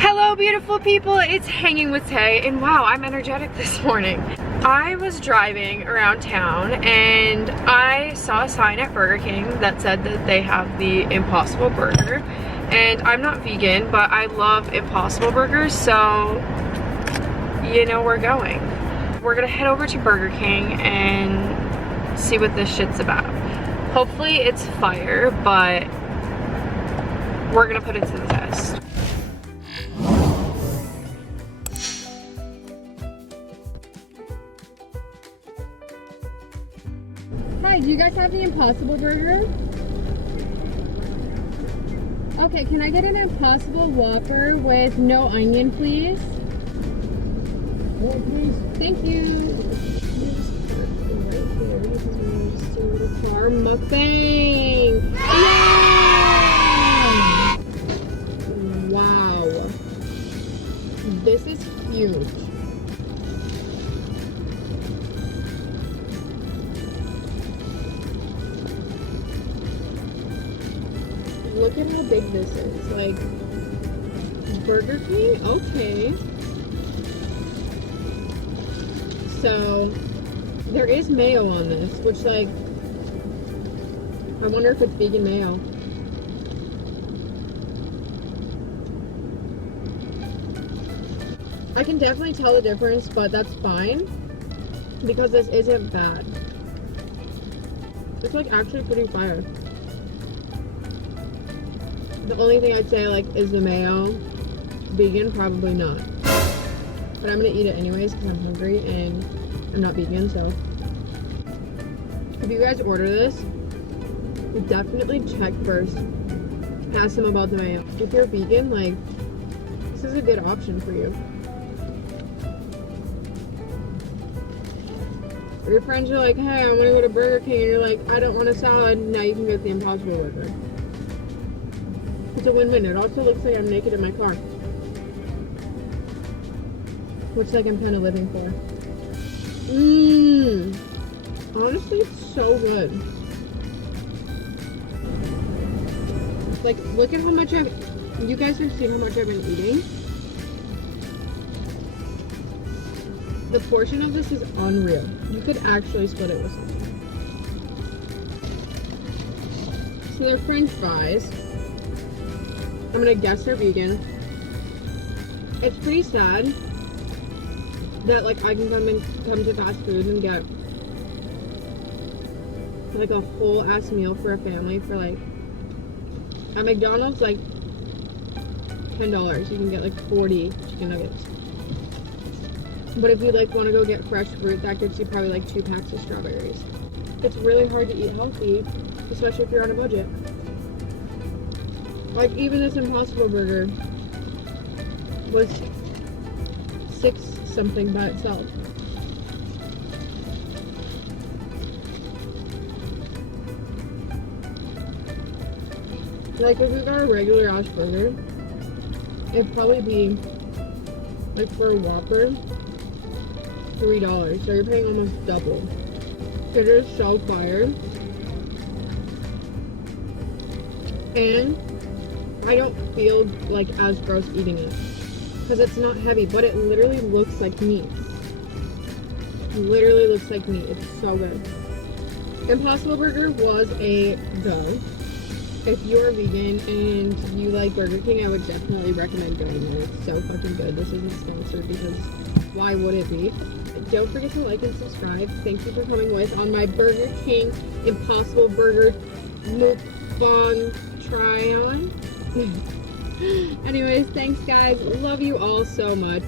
Hello beautiful people, it's Hanging with Tay, and wow, I'm energetic this morning. I was driving around town and I saw a sign at Burger King that said that they have the Impossible Burger, and I'm not vegan, but I love Impossible Burgers, so you know we're going. We're gonna head over to Burger King and see what this shit's about. Hopefully it's fire, but we're gonna put it to the test. Hi, do you guys have the Impossible Burger? Okay, can I get an Impossible Whopper with no onion, please? One, please. Thank you. Car mukbang! Yay! Wow. This is huge. Look at how big this is. Like, Burger King? Okay. So, there is mayo on this, which, like, I wonder if it's vegan mayo. I can definitely tell the difference, but that's fine, because this isn't bad. It's, like, actually pretty fire. The only thing I'd say, like, is the mayo vegan? Probably not. But I'm gonna eat it anyways because I'm hungry and I'm not vegan, so. If you guys order this, definitely check first. Ask them about the mayo. If you're vegan, like, this is a good option for you. Or your friends are like, hey, I wanna go to Burger King, and you're like, I don't want a salad, now you can get the Impossible Burger. It's a win-win. It also looks like I'm naked in my car, which, like, I'm kind of living for. Honestly, it's so good. Like, look at how much you guys have seen how much I've been eating. The portion of this is unreal. You could actually split it with something. So they're French fries. I'm gonna guess they're vegan. It's pretty sad that, like, I can come to fast food and get, like, a whole ass meal for a family for, like, at McDonald's, like, $10. You can get, like, 40 chicken nuggets. But if you, like, want to go get fresh fruit, that gets you probably, like, 2 packs of strawberries. It's really hard to eat healthy, especially if you're on a budget. Like, even this Impossible Burger was $6 something by itself. Like, if we got a regular ass burger, it'd probably be, like, for a Whopper, $3. So you're paying almost double. It is so fire. And I don't feel, like, as gross eating it, because it's not heavy, but it literally looks like meat. It literally looks like meat. It's so good. Impossible Burger was a go. If you're vegan and you like Burger King, I would definitely recommend going there. It's so fucking good. This isn't sponsored because why would it be? Don't forget to like and subscribe. Thank you for coming with on my Burger King Impossible Burger Mukbang try on. Anyways, thanks guys. Love you all so much.